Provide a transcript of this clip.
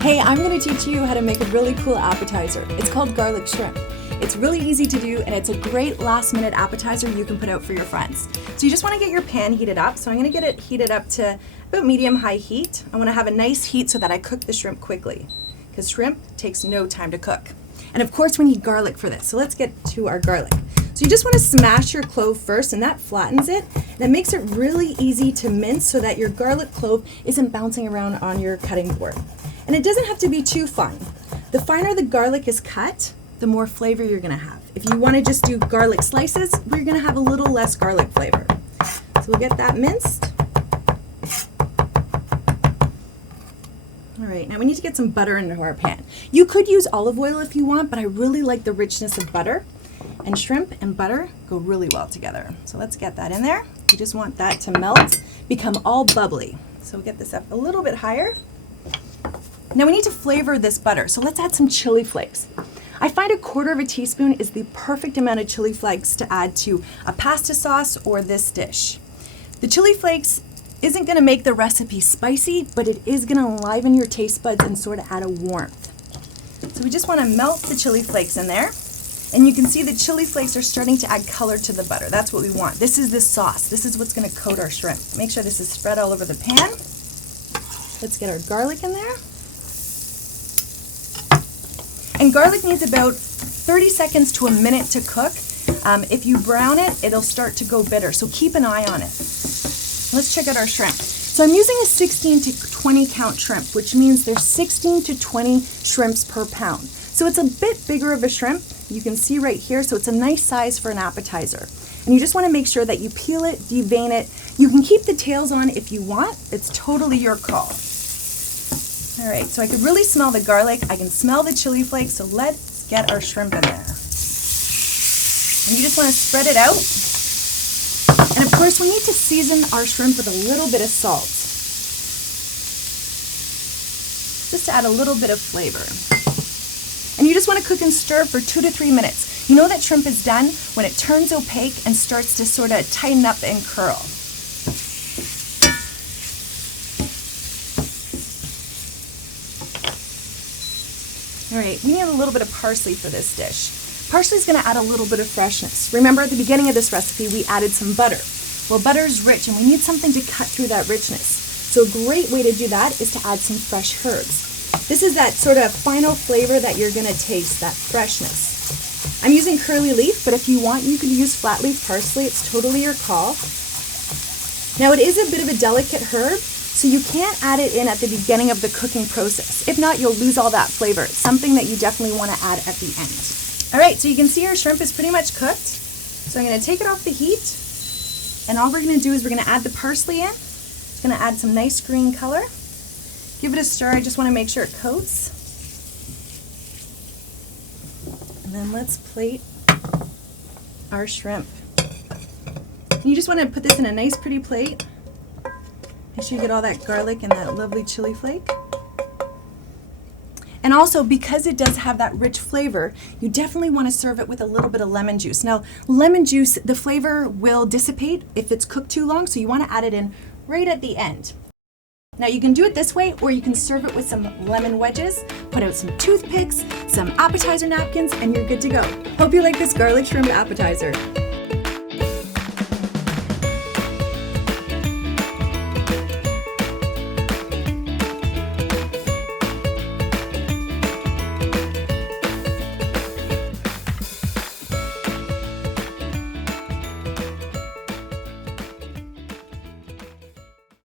Hey, I'm going to teach you how to make a really cool appetizer. It's called garlic shrimp. It's really easy to do and it's a great last minute appetizer you can put out for your friends. So you just want to get your pan heated up. So I'm going to get it heated up to about medium-high heat. I want to have a nice heat so that I cook the shrimp quickly because shrimp takes no time to cook. And of course we need garlic for this. So let's get to our garlic. So you just want to smash your clove first and that flattens it. That makes it really easy to mince so that your garlic clove isn't bouncing around on your cutting board. And it doesn't have to be too fine. The finer the garlic is cut, the more flavor you're gonna have. If you wanna just do garlic slices, we're gonna have a little less garlic flavor. So we'll get that minced. All right, now we need to get some butter into our pan. You could use olive oil if you want, but I really like the richness of butter. And shrimp and butter go really well together. So let's get that in there. You just want that to melt, become all bubbly. So we'll get this up a little bit higher. Now we need to flavor this butter, so let's add some chili flakes. I find 1/4 teaspoon is the perfect amount of chili flakes to add to a pasta sauce or this dish. The chili flakes isn't gonna make the recipe spicy, but it is gonna enliven your taste buds and sort of add a warmth. So we just wanna melt the chili flakes in there. And you can see the chili flakes are starting to add color to the butter. That's what we want. This is the sauce. This is what's gonna coat our shrimp. Make sure this is spread all over the pan. Let's get our garlic in there. And garlic needs about 30 seconds to a minute to cook. If you brown it, it'll start to go bitter, so keep an eye on it. Let's check out our shrimp. So I'm using a 16 to 20 count shrimp, which means there's 16 to 20 shrimps per pound. So it's a bit bigger of a shrimp. You can see right here, so it's a nice size for an appetizer. And you just want to make sure that you peel it, devein it. You can keep the tails on if you want. It's totally your call. All right, so I can really smell the garlic. I can smell the chili flakes, so let's get our shrimp in there. And you just want to spread it out. And of course, we need to season our shrimp with a little bit of salt, just to add a little bit of flavor. And you just want to cook and stir for 2 to 3 minutes. You know that shrimp is done when it turns opaque and starts to sort of tighten up and curl. All right, we need a little bit of parsley for this dish. Parsley is going to add a little bit of freshness. Remember at the beginning of this recipe, we added some butter. Well, butter is rich and we need something to cut through that richness. So a great way to do that is to add some fresh herbs. This is that sort of final flavor that you're going to taste, that freshness. I'm using curly leaf, but if you want, you could use flat leaf parsley. It's totally your call. Now it is a bit of a delicate herb, so you can't add it in at the beginning of the cooking process. If not, you'll lose all that flavor. It's something that you definitely want to add at the end. All right, so you can see our shrimp is pretty much cooked. So I'm going to take it off the heat, and all we're going to do is we're going to add the parsley in. It's going to add some nice green color. Give it a stir. I just want to make sure it coats. And then let's plate our shrimp. And you just want to put this in a nice pretty plate. Make sure you get all that garlic and that lovely chili flake. And also, because it does have that rich flavor, you definitely want to serve it with a little bit of lemon juice. Now, lemon juice, the flavor will dissipate if it's cooked too long, so you want to add it in right at the end. Now you can do it this way, or you can serve it with some lemon wedges, put out some toothpicks, some appetizer napkins, and you're good to go. Hope you like this garlic shrimp appetizer.